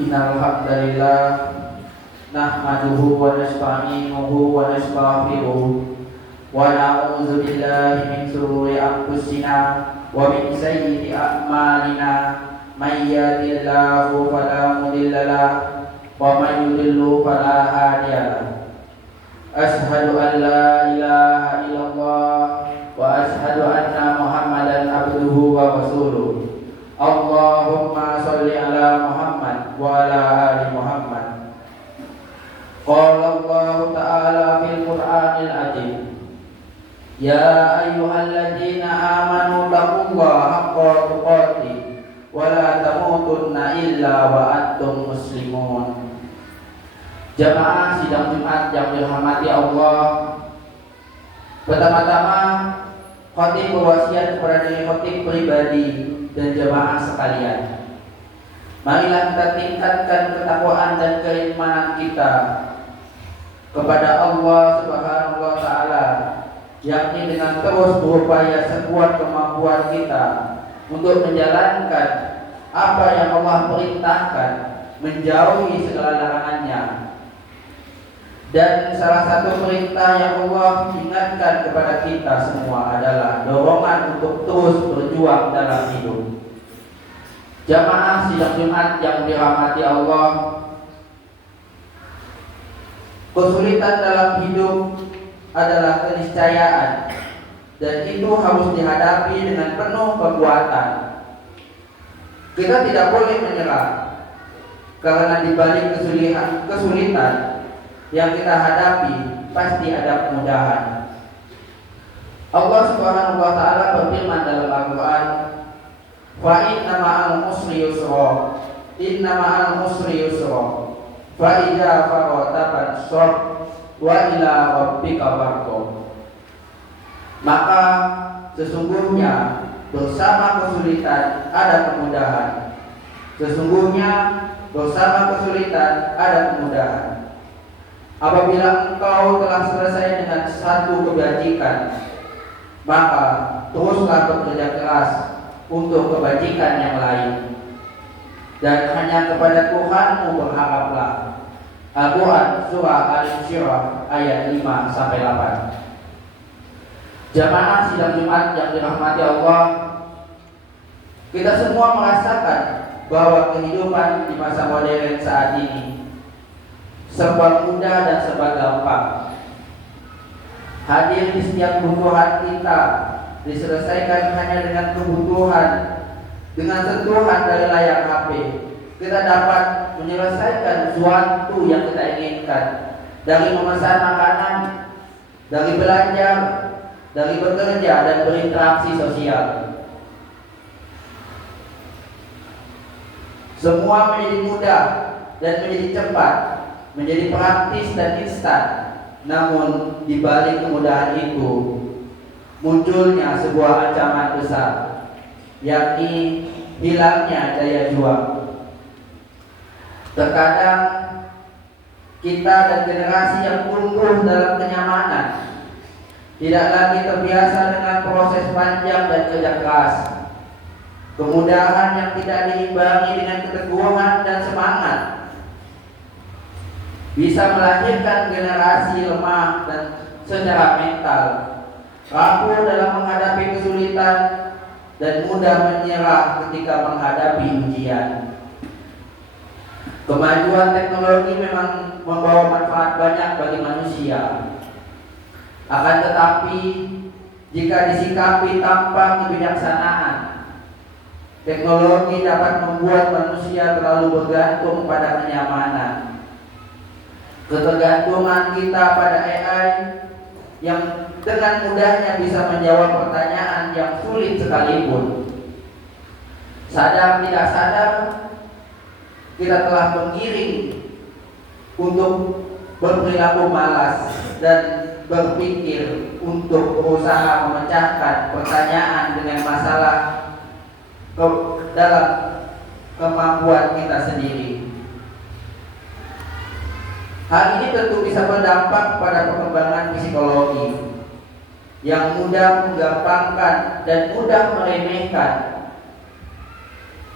Innal hamdalillah nahmaduhu wa nasta'inuhu wa nastaghfiruh wa na'udzu billahi min shururi anfusina wa min sayyiati a'malina may yahdihillahu fala mudilla lahu wa may yudlil fala hadiya lahu. Ashhadu an la ilaha illallah wa ashhadu anna Muhammadan abduhu wa rasuluh. Allahumma sholli ala Muhammad wa ala ali Muhammad. Qala Allah ta'ala fil Qur'anil azim, ya ayyuhalladzina amanu taqullaha haqqa tuqatih wa la tamutunna illa wa antum muslimun. Jamaah sidang Jumat yang dirahmati Allah, pertama-tama khatib berwasiat kepada diri khatib pribadi dan jamaah sekalian. Marilah kita tingkatkan ketakwaan dan keimanan kita kepada Allah Subhanahu wa taala, yakni dengan terus berupaya sekuat kemampuan kita untuk menjalankan apa yang Allah perintahkan, menjauhi segala larangannya. Dan salah satu perintah yang Allah ingatkan kepada kita semua adalah dorongan untuk terus berjuang dalam hidup. Jamaah sidang Jumat yang dirahmati Allah, kesulitan dalam hidup adalah keniscayaan, dan itu harus dihadapi dengan penuh kekuatan. Kita tidak boleh menyerah, karena di balik kesulitan yang kita hadapi pasti ada kemudahan. Allah Subhanahu wa taala berfirman dalam Al-Qur'an, "Fa inna ma'al usri yusra, inna ma'al usri yusra, fa idza faragta fansab, wa ila rabbika farghab." Maka sesungguhnya bersama kesulitan ada kemudahan. Sesungguhnya bersama kesulitan ada kemudahan. Apabila engkau telah selesai dengan satu kebajikan, maka teruslah bekerja keras untuk kebajikan yang lain, dan hanya kepada Tuhanmu berharaplah. Al-Quran Surah Al-Insyirah ayat 5-8. Jamaah sidang Jumat yang dirahmati Allah, kita semua merasakan bahwa kehidupan di masa modern saat ini serba mudah dan serba gampang. Hadir di setiap kebutuhan kita diselesaikan hanya dengan kebutuhan, dengan sentuhan dari layar HP. Kita dapat menyelesaikan sesuatu yang kita inginkan, dari memesan makanan, dari belanja, dari bekerja dan berinteraksi sosial. Semua menjadi mudah dan menjadi cepat, menjadi praktis dan instan. Namun di balik kemudahan itu munculnya sebuah ancaman besar, yakni hilangnya daya juang. Terkadang kita dan generasi yang tumbuh dalam kenyamanan tidak lagi terbiasa dengan proses panjang dan kerja keras. Kemudahan yang tidak diimbangi dengan keteguhan dan semangat bisa melahirkan generasi lemah dan secara mental rapuh dalam menghadapi kesulitan dan mudah menyerah ketika menghadapi ujian. Kemajuan teknologi memang membawa manfaat banyak bagi manusia. Akan tetapi jika disikapi tanpa kebijaksanaan, teknologi dapat membuat manusia terlalu bergantung pada kenyamanan. Ketergantungan kita pada AI yang dengan mudahnya bisa menjawab pertanyaan yang sulit sekalipun. Sadar tidak sadar, kita telah mengiring untuk berperilaku malas dan berpikir untuk berusaha memecahkan pertanyaan dengan masalah dalam kemampuan kita sendiri. Hal ini tentu bisa berdampak pada perkembangan psikologi yang mudah menggampangkan dan mudah meremehkan.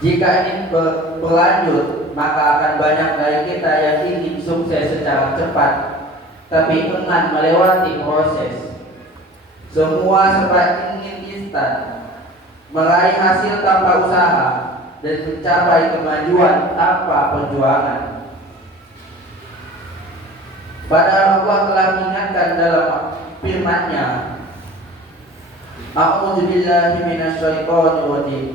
Jika ini berlanjut, maka akan banyak dari kita yang ingin sukses secara cepat, tapi enggan melewati proses. Semua serba ingin instan, meraih hasil tanpa usaha, dan mencapai kemajuan tanpa perjuangan. Padahal Allah telah mengingatkan dalam firman-Nya, A'udzu billahi minasyaitonir rajim.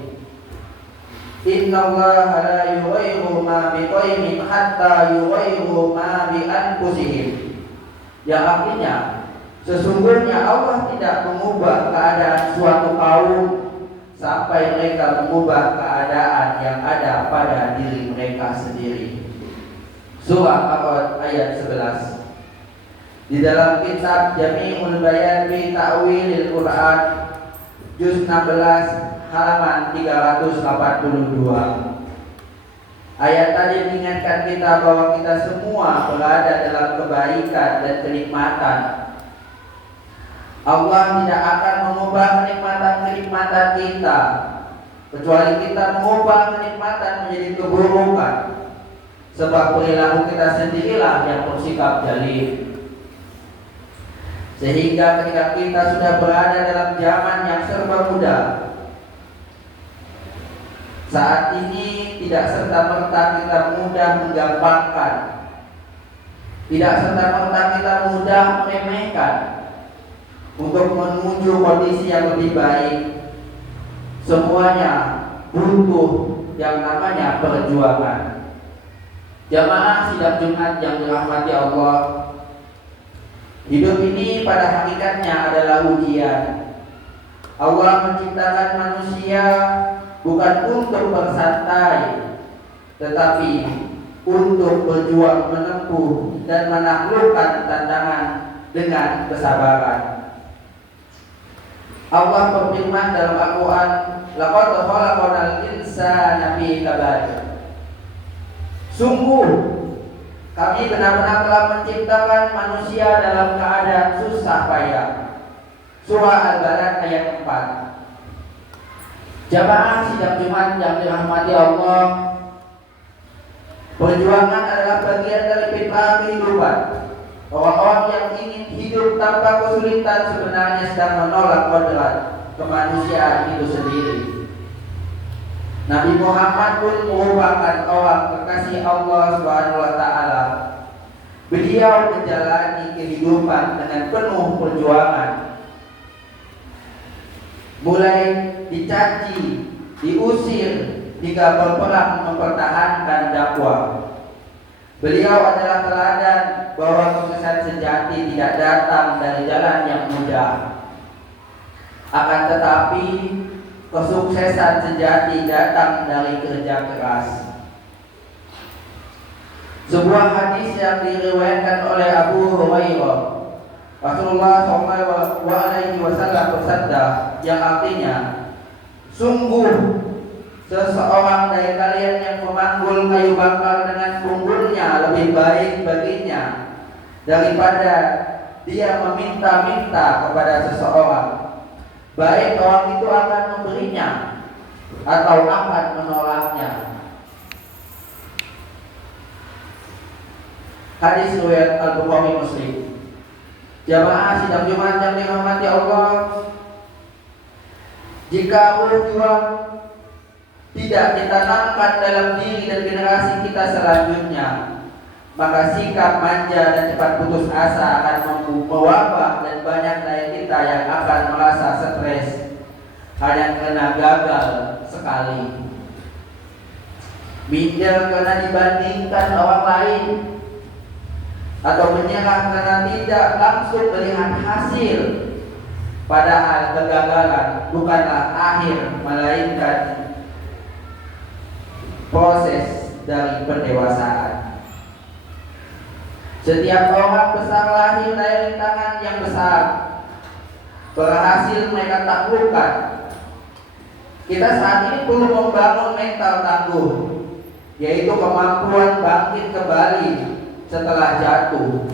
Innallaha la yughayyiru ma biqaumin hatta yughayyiru ma bi anfusihim. Yang artinya, sesungguhnya Allah tidak mengubah keadaan suatu kaum sampai mereka mengubah keadaan yang ada pada diri mereka sendiri. Surah Ar-Ra'd ayat 11. Di dalam kitab Jami'ul Bayan fi Ta'wilil Quran juz 16 halaman 382. Ayat tadi mengingatkan kita bahwa kita semua berada dalam kebaikan dan kenikmatan. Allah tidak akan mengubah kenikmatan-kenikmatan kita kecuali kita mengubah kenikmatan menjadi keburukan. Sebab perilaku kita sendirilah yang bersikap jalim. Sehingga ketika kita sudah berada dalam zaman yang serba mudah, saat ini tidak serta-merta kita mudah menggampangkan, tidak serta-merta kita mudah meremehkan untuk menuju kondisi yang lebih baik. Semuanya butuh yang namanya perjuangan. Jamaah sidang Jumat yang dirahmati Allah, hidup ini pada hakikatnya adalah ujian. Allah menciptakan manusia bukan untuk bersantai, tetapi untuk berjuang menempuh dan menaklukkan tantangan dengan kesabaran. Allah berfirman dalam Al-Quran, laqad khalaqnal insana fi kabad. Sungguh kami benar-benar telah menciptakan manusia dalam keadaan susah payah. Surah Al-Balad ayat 4. Jamaah sidang Jumat yang dirahmati Allah, perjuangan adalah bagian dari fitrah kehidupan. Orang-orang yang ingin hidup tanpa kesulitan sebenarnya sedang menolak kodrat kemanusiaan itu sendiri. Nabi Muhammad pun merupakan orang kekasih Allah Subhanahu wa taala. Beliau menjalani kehidupan dengan penuh perjuangan. Mulai dicaci, diusir, hingga berperang mempertahankan dakwah. Beliau adalah teladan bahwa kesuksesan sejati tidak datang dari jalan yang mudah. Akan tetapi kesuksesan sejati datang dari kerja keras. Sebuah hadis yang diriwayatkan oleh Abu Hurairah, Rasulullah SAW bersabda, yang artinya, sungguh seseorang dari kalian yang memanggul kayu bakar dengan punggulnya lebih baik baginya daripada dia meminta-minta kepada seseorang, baik orang itu akan memberinya atau akan menolaknya. Hadis riwayat Al-Bukhari Muslim. Jamaah sidang Jumat yang dirahmati Allah, jika berjuang tidak ditanamkan dalam diri dan generasi kita selanjutnya, maka sikap manja dan cepat putus asa akan mewabah, dan banyak dari kita yang akan merasa stres hanya karena gagal sekali, minder karena dibandingkan orang lain, atau menyerah karena tidak langsung melihat hasil. Padahal kegagalan bukanlah akhir, melainkan proses dari pendewasaan. Setiap orang besar lahir dari rintangan yang besar, berhasil mereka taklukkan. Kita saat ini perlu membangun mental tangguh, yaitu kemampuan bangkit kembali setelah jatuh.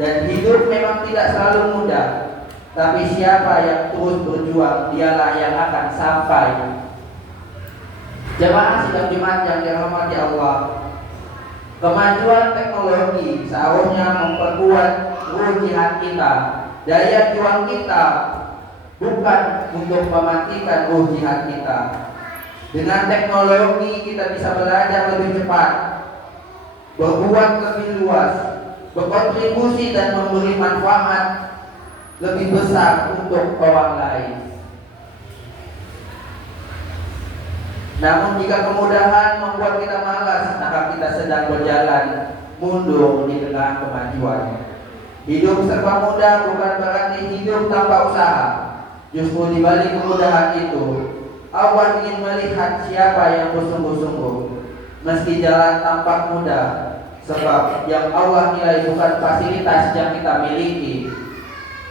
Dan hidup memang tidak selalu mudah, tapi siapa yang terus berjuang, dialah yang akan sampai. Jamaah sidang Jumat yang dirahmati Allah, kemajuan teknologi seharusnya memperkuat ruh jihad kita, daya juang kita, bukan untuk mematikan ruh jihad kita. Dengan teknologi kita bisa belajar lebih cepat, berbuat lebih luas, berkontribusi dan memberi manfaat lebih besar untuk orang lain. Namun jika kemudahan membuat kita malas, maka kita sedang berjalan mundur di tengah kemajuan. Hidup serba mudah bukan berarti hidup tanpa usaha. Justru di balik kemudahan itu, Allah ingin melihat siapa yang bersungguh-sungguh. Meski jalan tampak mudah, sebab yang Allah nilai bukan fasilitas yang kita miliki,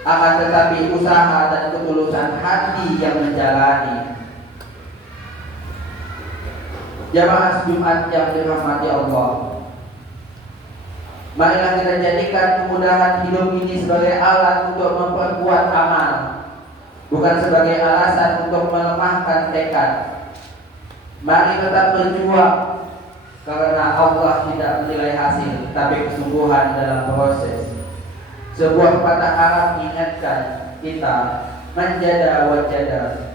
akan tetapi usaha dan ketulusan hati yang menjalani. Jamaah Jumat yang dirahmati Allah, marilah kita jadikan kemudahan hidup ini sebagai alat untuk memperkuat amal, bukan sebagai alasan untuk melemahkan tekad. Mari tetap berjuang, karena Allah tidak menilai hasil, tapi kesungguhan dalam proses. Sebuah patah Arab mengingatkan kita, menjada wajada.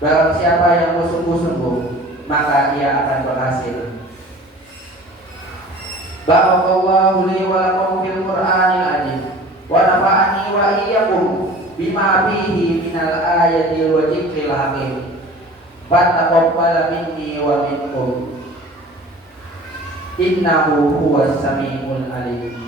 Barang siapa yang bersungguh-sungguh, maka ia akan berhasil. Barakallahu li wa lakum fil Qur'anil azim wa nafa'ani wa iyyakum bima fihi minal ayati wa dzikril hakim. Fataqabbal minni wa minkum innahu huwas samiul alim.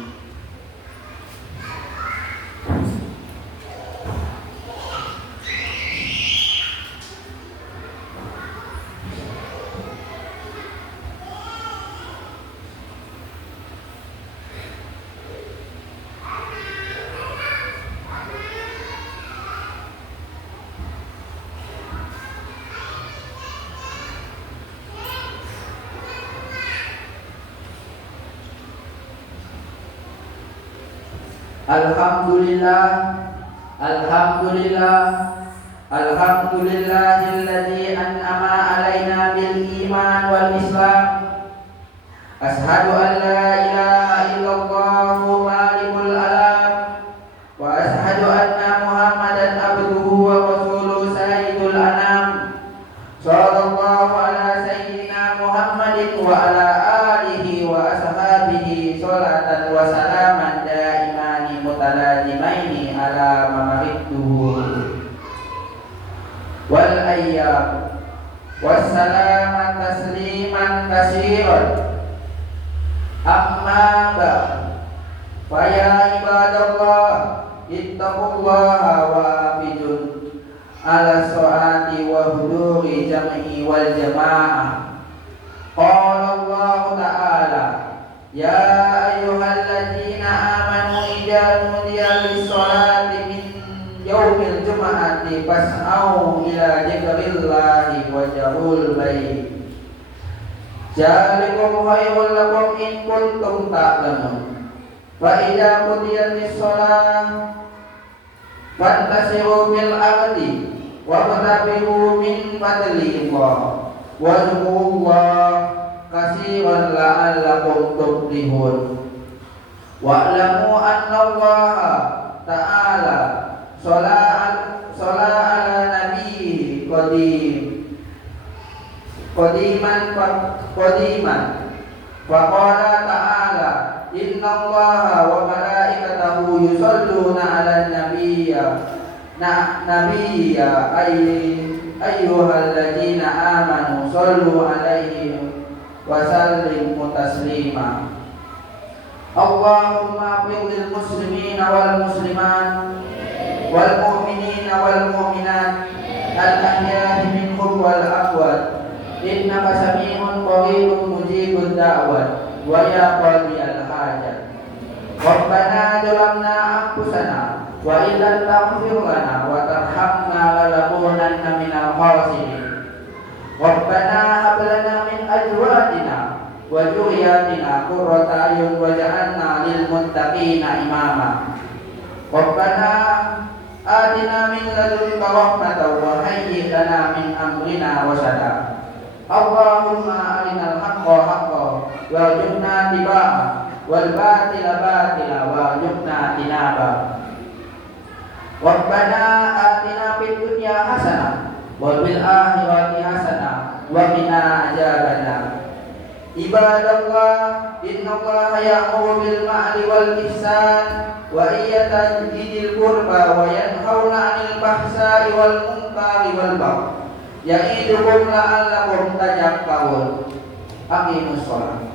Alhamdulillah, alhamdulillah, alhamdulillahilladzi an'ama alaina bil iman wal islam. Ashhadu an la ilaha illallah malikul alam, wa ashhadu anna Muhammadan abduhu wa rasuluhu sayyidul anam. Sallallahu ala sayyidina Muhammadin wa ala alihi wa ashabihi salatan wa salaman mutalazimaini ala mamarituhu wal ayyam wassalaman tasliman kasiran. Amma ba'd, fa ya ibadallah ittaqullaha wa abidun ala so'ati wa huduri jam'i wal jama'ah. Qala Allah ta'ala, ya ayyuhalladzina amanu idza nudiya lis-sholati min yaumil jum'ati fas'au ila dzikrillahi wa jarul bait. Dzalikum khairul lakum in kuntum ta'lamun. Fa idza qudiyatis shalah fantasiru fil ardi wabtaghuu min fadlillah wazkurullaha katsiran la'allakum tuflihun. Wa'lamu anna Allah ta'ala shalla ala nabiyhi qadiman faqala ta'ala inna Allaha wa malaikatahu yusalluna 'alan nabiyya ayyuhalladzina amanu sallu 'alaihi wa sallimu taslima. Allahumma ighfir lil muslimina wal muslimat wal mu'minina wal mu'minat al ahya'i minhum wal amwat innaka sami'un qaribun mujibud da'wat wa ya qadiyal hajat. Rabbana zalamna anfusana wa illam taghfir lana wa tarhamna lanakunanna minal khasirin. Rabbana hab lana min azwajina wa dzurriyyatina qurrata a'yun waj'alna lil muttaqina imama. Rabbana atina min ladunka rahmatan wa hayyi lana min amrina rashada. Allahumma arinal haqqa haqqan warzuqna tibaa wal batila batila warzuqna tinaba. Rabbana atina fid dunya hasanah wa fil akhirati hasanah wa qina adzabannar. Ibadallah, innallaha ya'muru bil ma'ruf wal ihsan wa iyatan dzil qurba wa yanhauna 'anil fahsai wal munkari wal baghi. Ya'idukum la'allakum tadhakkarun. Aqimus shalah.